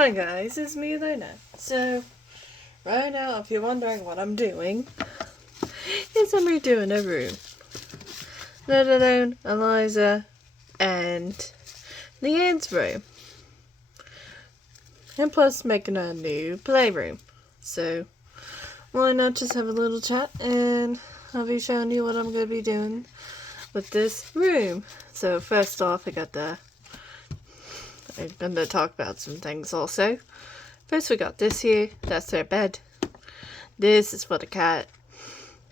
Hi guys, it's me Luna. So, right now, if you're wondering what I'm doing, is I'm redoing a room. Let alone Eliza and Leanne's room. And plus making a new playroom. So, why not just have a little chat and I'll be showing you what I'm going to be doing with this room. So first off, I'm going to talk about some things also. First we got this here, that's their bed. This is for the cat.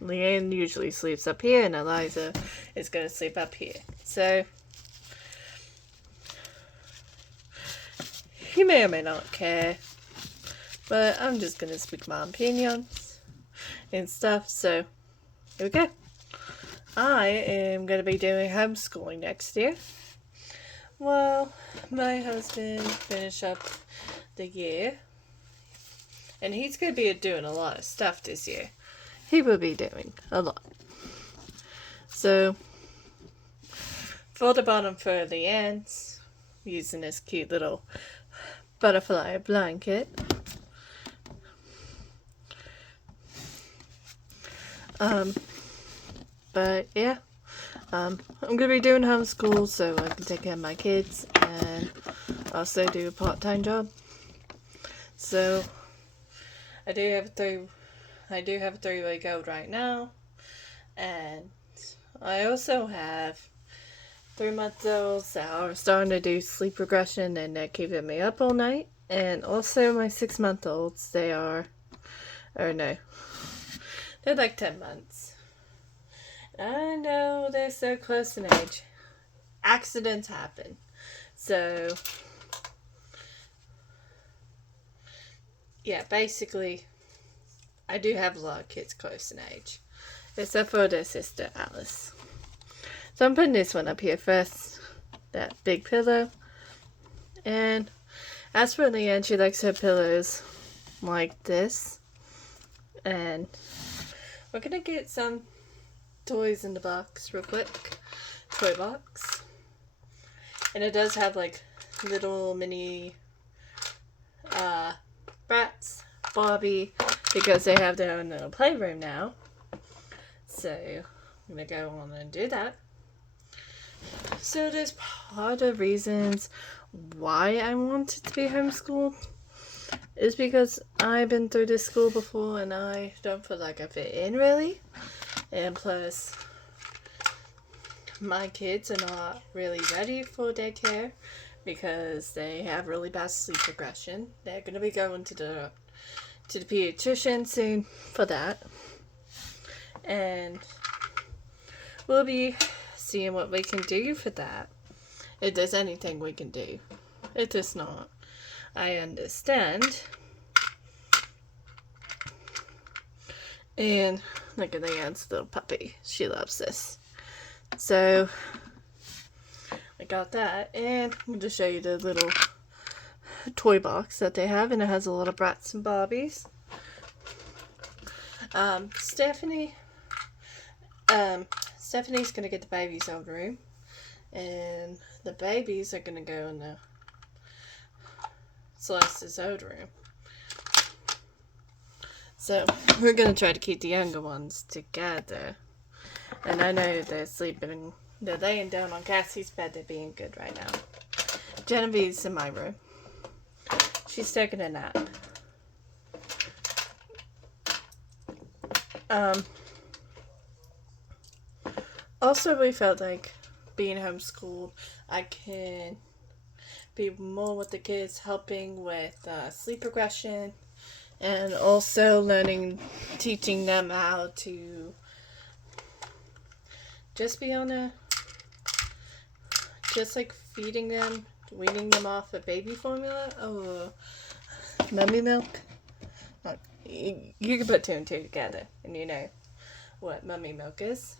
Leanne usually sleeps up here and Eliza is going to sleep up here. So, you may or may not care, but I'm just going to speak my opinions and stuff. So, here we go. I am going to be doing homeschooling next year. Well, my husband finished up the year, and he's going to be doing a lot of stuff this year. He will be doing a lot. So, for the bottom for the ends, using this cute little butterfly blanket. But yeah, I'm going to be doing homeschool so I can take care of my kids and also do a part-time job. So, I do have a 3-week-old right now, and I also have 3-month-olds that are starting to do sleep regression and they're keeping me up all night, and also my 6-month-olds, they're like 10 months. I know they're so close in age. Accidents happen. So, yeah, basically, I do have a lot of kids close in age. Except for their sister, Alice. So I'm putting this one up here first. That big pillow. And as for Leanne, she likes her pillows like this. And we're going to get some toys in the box real quick. Toy box. And it does have like little mini Bratz, Barbie, because they have their own little playroom now. So I'm going to go on and do that. So there's part of reasons why I wanted to be homeschooled is because I've been through this school before and I don't feel like I fit in really. And plus, my kids are not really ready for daycare because they have really bad sleep regression. They're going to be going to the pediatrician soon for that. And we'll be seeing what we can do for that. If there's anything we can do. If there's not, I understand. And look at Leanne's little puppy. She loves this. So, I got that. And I'm going to show you the little toy box that they have. And it has a lot of Bratz and Barbies. Stephanie's going to get the baby's own room. And the babies are going to go in the Celeste's old room. So, we're going to try to keep the younger ones together. And I know they're laying down on Cassie's bed. They're being good right now. Genevieve's in my room. She's taking a nap. Also, we felt like being homeschooled, I can be more with the kids, helping with sleep regression, and also teaching them how to just be just like feeding them, weaning them off of baby formula or mummy milk. You can put 2 and 2 together, and you know what mummy milk is.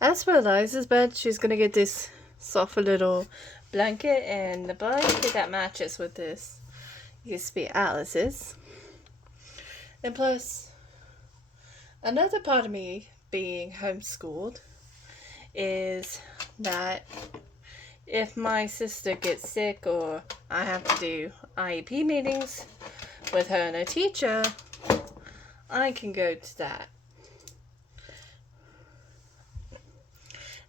As for Eliza's bed, she's going to get this soft little blanket, and the blanket that matches with this used to be Alice's. And plus, another part of me being homeschooled is that if my sister gets sick or I have to do IEP meetings with her and a teacher, I can go to that.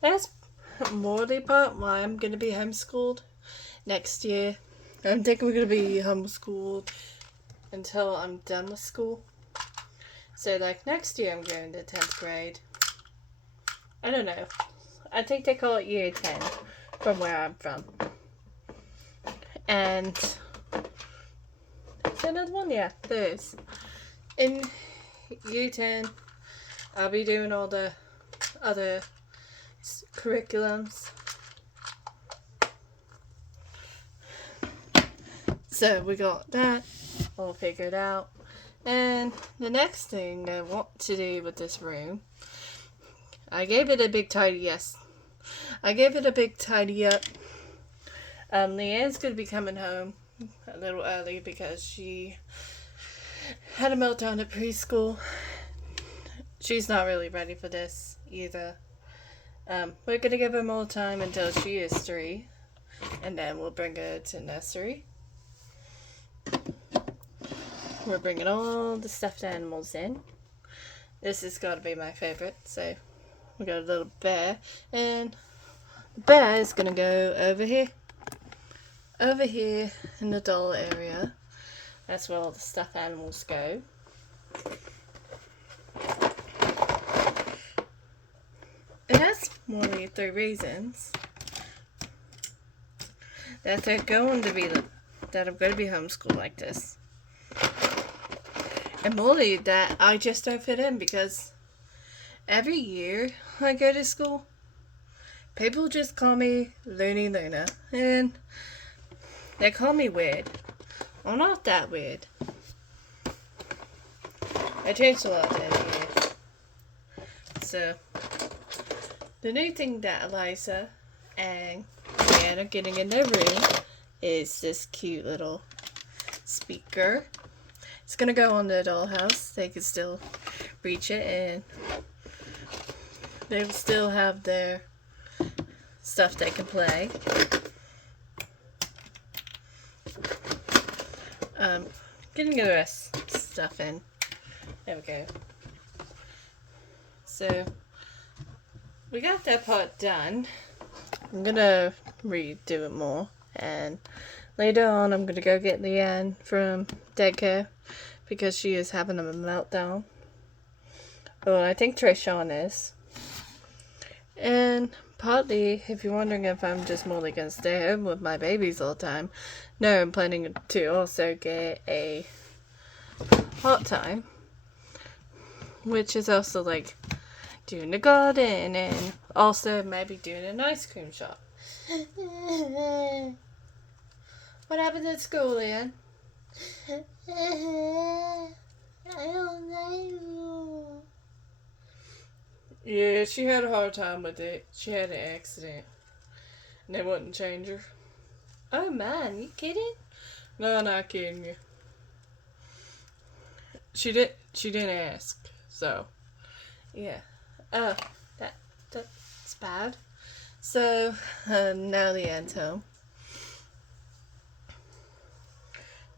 That's more the part why I'm going to be homeschooled next year. I'm thinking we're going to be homeschooled until I'm done with school. So, like, next year I'm going to 10th grade. I don't know. I think they call it year 10 from where I'm from. And is there another one? Yeah, there is. In year 10, I'll be doing all the other curriculums. So we got that all figured out. And the next thing I want to do with this room, I gave it a big tidy up. Leanne's going to be coming home a little early because she had a meltdown at preschool. She's not really ready for this either. We're going to give her more time until she is 3, and then we'll bring her to nursery. We're bringing all the stuffed animals in. This has got to be my favorite. So we got a little bear, and the bear is going to go over here in the doll area. That's where all the stuffed animals go. And that's one of the 3 reasons that I'm going to be homeschooled like this. And mostly that I just don't fit in, because every year I go to school, people just call me Looney Luna, and they call me weird. I'm not that weird. I changed a lot every year. So the new thing that Eliza and Diana are getting in their room is this cute little speaker. It's gonna go on the dollhouse. They can still reach it, and they will still have their stuff they can play. Getting the rest stuff in. There we go. So we got that part done. I'm gonna redo it more, and later on I'm gonna go get Leanne from daycare because she is having a meltdown. Oh, I think Trayshawn is. And partly, if you're wondering if I'm just mostly gonna stay home with my babies all the time, no, I'm planning to also get a part-time, which is also like doing the garden and also maybe doing an ice cream shop. What happened at school, Leanne? I don't know. Yeah, she had a hard time with it. She had an accident, and they wouldn't change her. Oh man, you kidding? No, I'm not kidding you. She didn't ask, so yeah. Oh, that's bad. So now Leanne's home.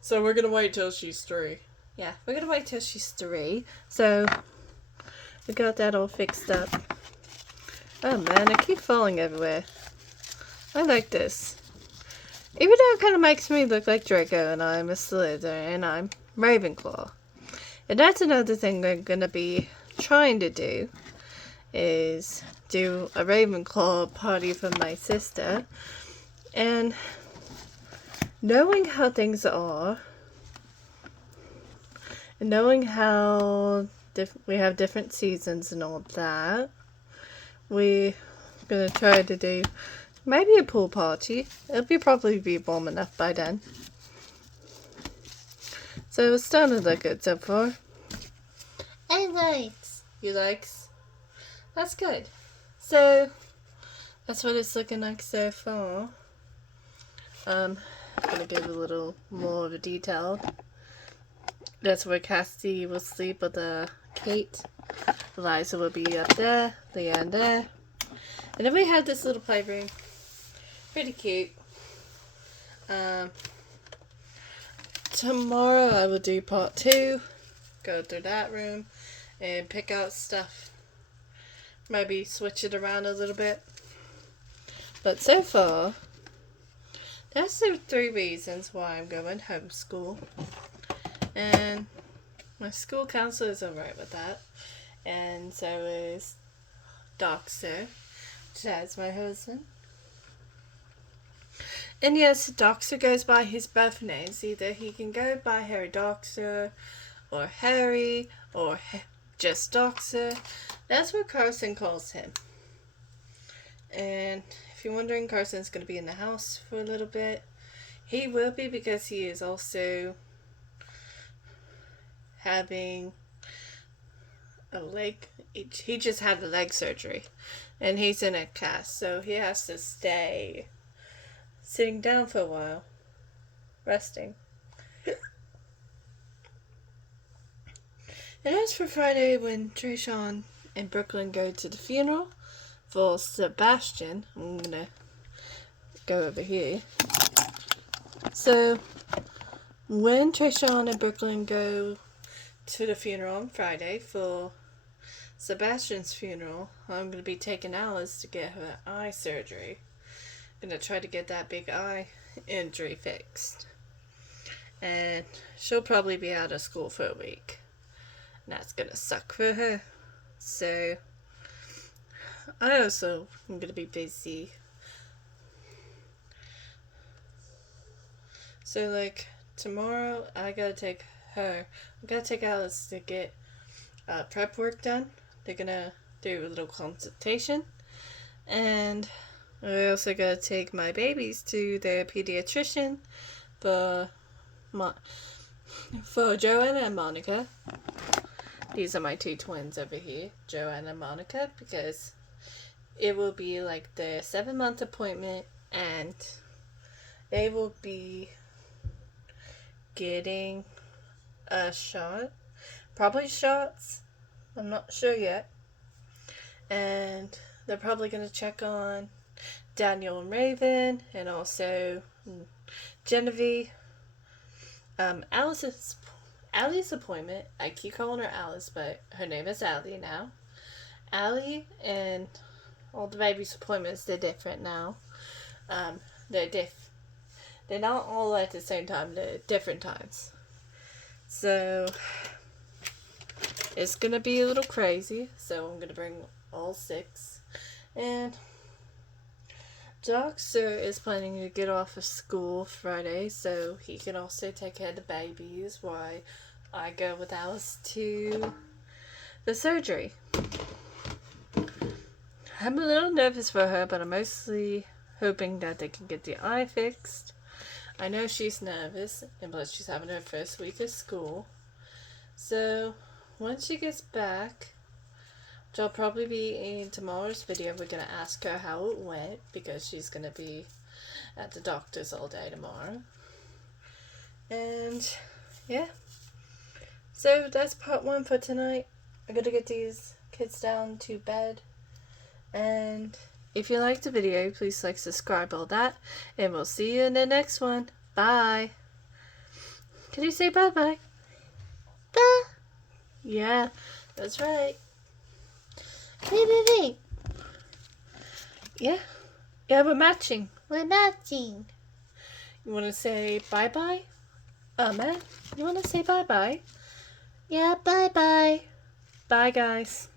So we're gonna wait till she's 3. Yeah, we're gonna wait till she's 3. So we got that all fixed up. Oh man, I keep falling everywhere. I like this. Even though it kind of makes me look like Draco, and I'm a Slytherin, and I'm Ravenclaw. And that's another thing we're gonna be trying to do, is do a Ravenclaw party for my sister. And knowing how things are, and knowing how we have different seasons and all that, we're gonna try to do maybe a pool party. It'll probably be warm enough by then. So it's starting to look good so far. I likes. You likes? That's good. So that's what it's looking like so far. I'm gonna give a little more of a detail. That's where Cassie will sleep with Kate. Eliza will be up there, Leanne there. And then we have this little playroom. pretty cute. Tomorrow I will do part 2. Go through that room and pick out stuff. Maybe switch it around a little bit. But so far, that's the 3 reasons why I'm going homeschool. And my school counselor is alright with that. And so is Doctor, that's my husband. And yes, Doctor goes by his both names. Either he can go by Harry Doctor, or Harry, or just Doctor. That's what Carson calls him. And if you're wondering, Carson's going to be in the house for a little bit. He will be, because he is also having a leg. He just had the leg surgery. And he's in a cast, so he has to stay sitting down for a while, resting. And as for Friday, when Trayshawn and Brooklyn go to the funeral for Sebastian, I'm gonna go over here. So, when Trayshawn and Brooklyn go to the funeral on Friday for Sebastian's funeral, I'm gonna be taking Alice to get her eye surgery. Gonna try to get that big eye injury fixed, and she'll probably be out of school for a week, and that's gonna suck for her. So I also am gonna be busy. So like tomorrow I gotta take Alice to get prep work done. They're gonna do a little consultation, and I also gotta take my babies to their pediatrician for Joanna and Monica. These are my 2 twins over here, Joanna and Monica, because it will be like their 7-month appointment, and they will be getting a shot, probably shots, I'm not sure yet, and they're probably gonna check on Daniel and Raven, and also Genevieve. Allie's appointment, I keep calling her Alice, but her name is Allie now. Allie and all the babies' appointments, they're different now. They're not all at the same time, they're different times. So it's gonna be a little crazy, so I'm gonna bring all 6. And Doctor is planning to get off of school Friday, so he can also take care of the babies while I go with Alice to the surgery. I'm a little nervous for her, but I'm mostly hoping that they can get the eye fixed. I know she's nervous, and plus she's having her first week of school. So once she gets back, which I'll probably be in tomorrow's video, we're going to ask her how it went, because she's going to be at the doctor's all day tomorrow. And yeah, so that's part 1 for tonight. I'm going to get these kids down to bed, and if you liked the video, please like, subscribe, all that, and we'll see you in the next one. Bye. Can you say bye-bye? Bye. Yeah, that's right. Wait. Yeah, we're matching. We're matching. You want to say bye-bye? Matt, you want to say bye-bye? Yeah, bye-bye. Bye, guys.